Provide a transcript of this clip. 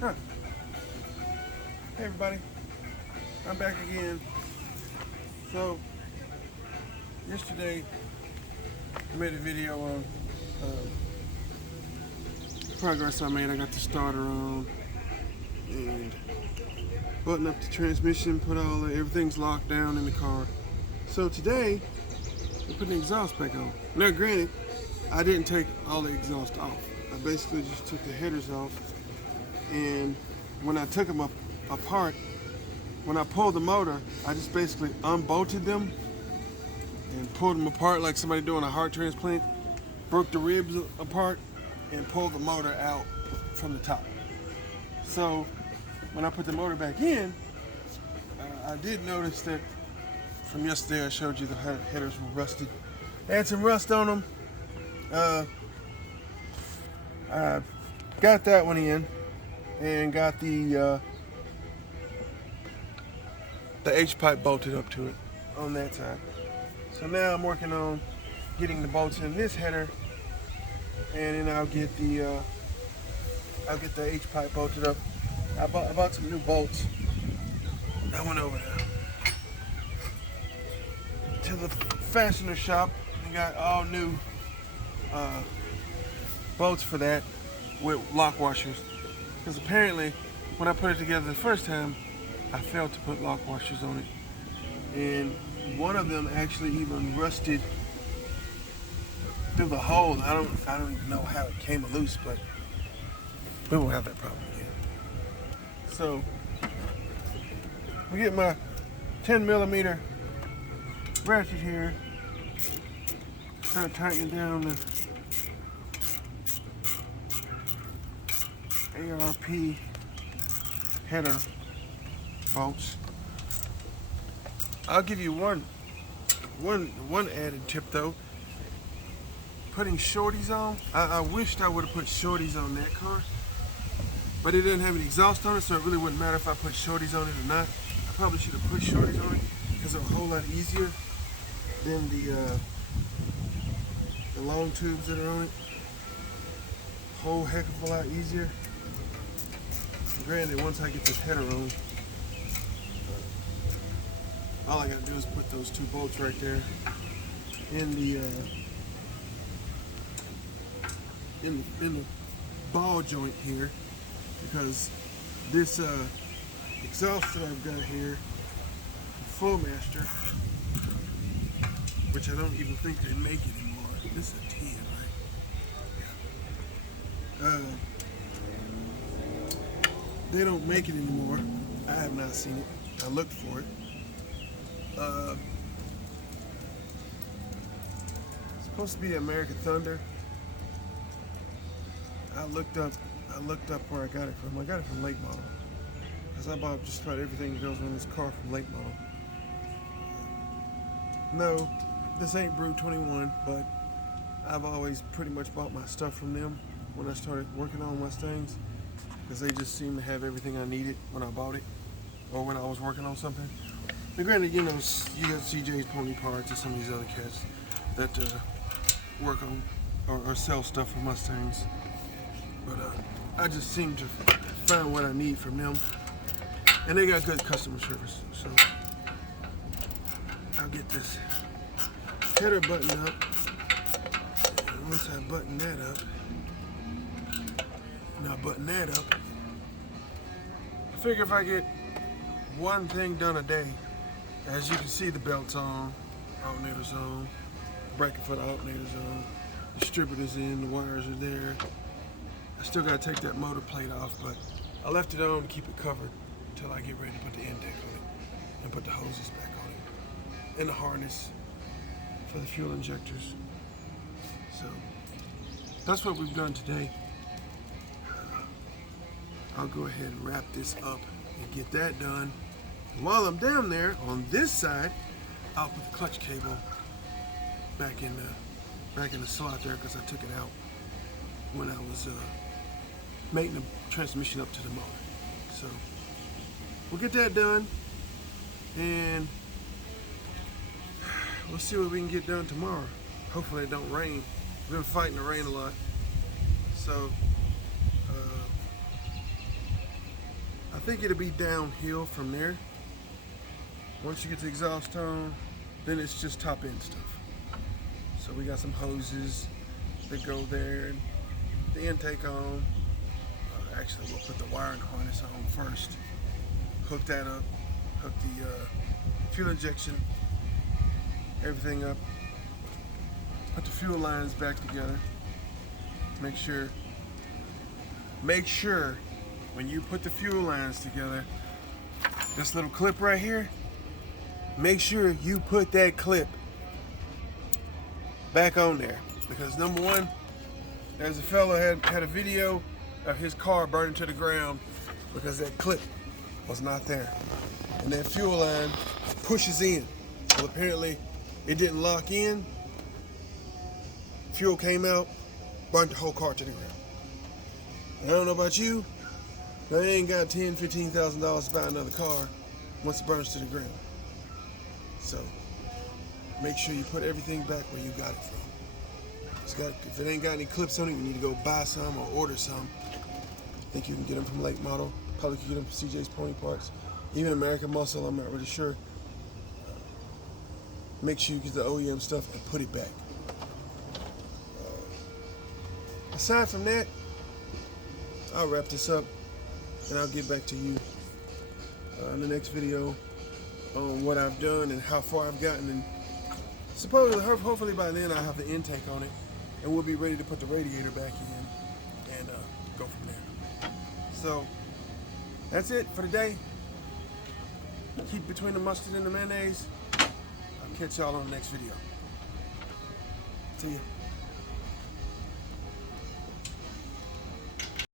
Huh. Hey everybody, I'm back again. So, yesterday I made a video on progress I made. I got the starter on and button up the transmission, everything's locked down in the car. So today, we're putting the exhaust back on. Now granted, I didn't take all the exhaust off. I basically just took the headers off, and when I took them apart, when I pulled the motor, I just basically unbolted them and pulled them apart like somebody doing a heart transplant. Broke the ribs apart and pulled the motor out from the top. So when I put the motor back in, I did notice that from yesterday I showed you the headers were rusted. They had some rust on them. I got that one in and got the H-pipe bolted up to it on that side. So now I'm working on getting the bolts in this header, and then I'll get the H-pipe bolted up. I bought some new bolts. I went over there to the fastener shop and got all new bolts for that with lock washers. Because apparently, when I put it together the first time, I failed to put lock washers on it, and one of them actually even rusted through the hole. I don't even know how it came loose, but we won't have that problem again. So we get my 10mm ratchet here. Start tightening down the ARP header bolts. I'll give you one added tip though. Putting shorties on. I wished I would have put shorties on that car, but it didn't have any exhaust on it, so it really wouldn't matter if I put shorties on it or not. I probably should have put shorties on it because it's a whole lot easier than the long tubes that are on it. Whole heck of a lot easier. Granted, once I get this header on, all I gotta do is put those two bolts right there in the ball joint here, because this exhaust that I've got here, Flowmaster, which I don't even think they make anymore. This is a 10, right? They don't make it anymore. I have not seen it. I looked for it. It's supposed to be American Thunder. I looked up where I got it from. I got it from Late Model, because I bought just about everything that goes in this car from Late Model. No, this ain't Brew 21, but I've always pretty much bought my stuff from them when I started working on Mustangs, because they just seemed to have everything I needed when I bought it or when I was working on something. And granted, you know, you got CJ's Pony Parts and some of these other cats that work on or sell stuff for Mustangs. But I just seem to find what I need from them, and they got good customer service. So I'll get this header button up, and once I button that up, I figure if I get one thing done a day, as you can see, the belt's on, alternator's on, bracket for the alternator's on, distributor's in, the wires are there. I still gotta take that motor plate off, but I left it on to keep it covered until I get ready to put the intake on it and put the hoses back on it and the harness for the fuel injectors. So that's what we've done today. I'll go ahead and wrap this up and get that done. And while I'm down there on this side, I'll put the clutch cable back in the slot there, because I took it out when I was making the transmission up to the motor. So we'll get that done, and we'll see what we can get done tomorrow. Hopefully it don't rain. We've been fighting the rain a lot. So think it'll be downhill from there. Once you get the exhaust on, then it's just top end stuff. So we got some hoses that go there, and the intake on. Actually, we'll put the wiring harness on first. Hook that up. Hook the fuel injection, everything up. Put the fuel lines back together. Make sure when you put the fuel lines together, this little clip right here, make sure you put that clip back on there. Because number one, there's a fellow had a video of his car burning to the ground because that clip was not there. And that fuel line pushes in. Well, apparently it didn't lock in. Fuel came out, burned the whole car to the ground. And I don't know about you, but I ain't got $10,000, $15,000 to buy another car once it burns to the ground. So make sure you put everything back where you got it from. If it ain't got any clips on it, you need to go buy some or order some. I think you can get them from Late Model. Probably can get them from CJ's Pony Parts. Even American Muscle, I'm not really sure. Make sure you get the OEM stuff and put it back. Aside from that, I'll wrap this up and I'll get back to you in the next video on what I've done and how far I've gotten. And supposedly, hopefully by then I'll have the intake on it and we'll be ready to put the radiator back in and go from there. So that's it for today. Keep between the mustard and the mayonnaise. I'll catch y'all on the next video. See ya.